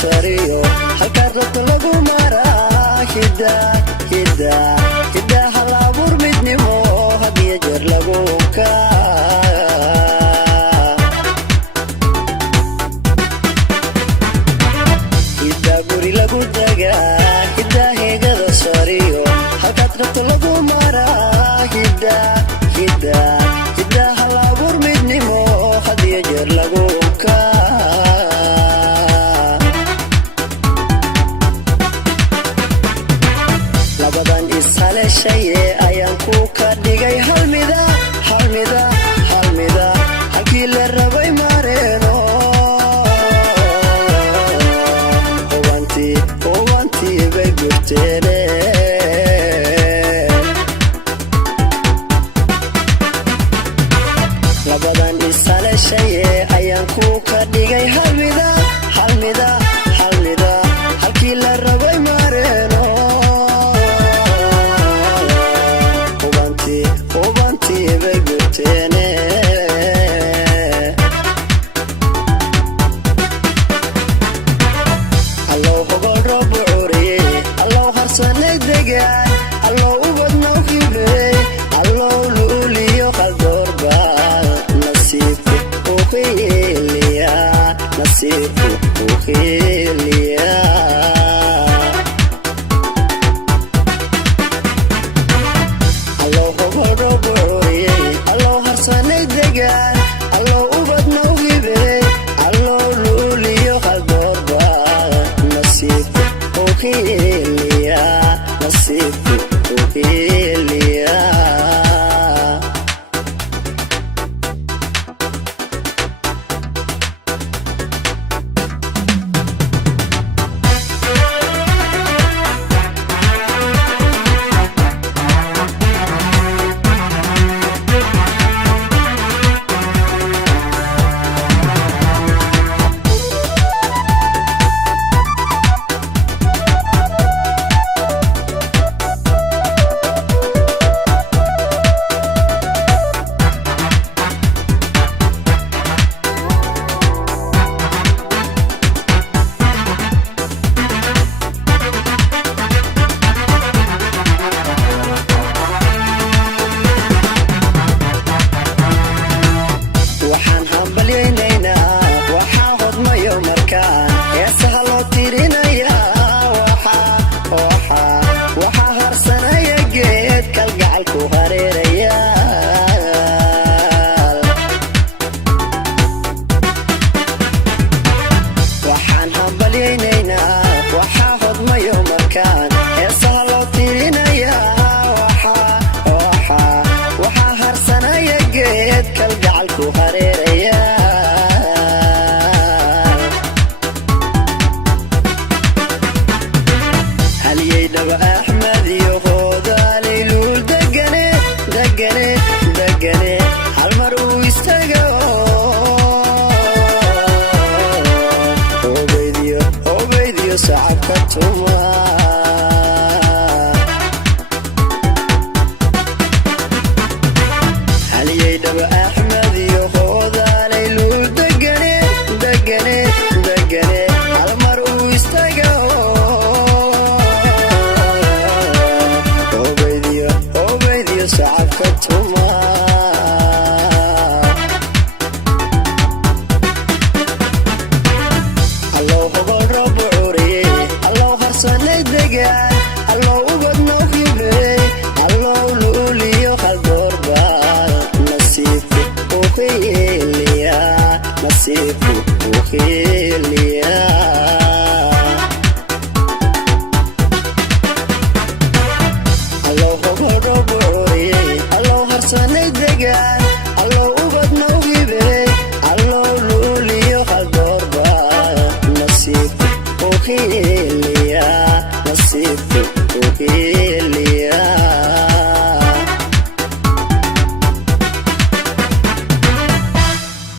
sariyo halka dadka lagu maraa hidda hal abuur midnimo hadiya jeer lagu hidda guri lagu dagaa hidda heegada sariyo halka dadka lagu maraa hidda hal abuur midnimo hadiya jeer lagu labadan ishaleeshaye ayaan ku ka dhigay halmida halkii la rabay mareeno hubantii bay gurteene labadan ishaleeshaye ayaan ku ka dhigay halmida halkii la rabay mareeno allow hogol roob curiyey allow harsanay degaan allow ubadna u hibey allow luuliyo qaldoorba nasiibku u hiiliyaa allow hogol roob curiyey allow harsanay degaan allow ubadna u hibey allow luuliyo qaldoorba nasiibku u hiiliyaa waxaan hambalyeynaa waxaa hodmayo markaan heesaha loo tirinayaa waxaa harsanaya geed kalgacalku hareerayaal waxaan hambalyeynaynaa waxaa hodmayo markaan heesaha loo tirinayaa waxaa harsanaya geed kalgacalku hareerayaal haliyey dhaba axmed iyo hoodaalay luul degane hal mar uu istaga obaydiyo sacabka tuma haliyey dhaba axmed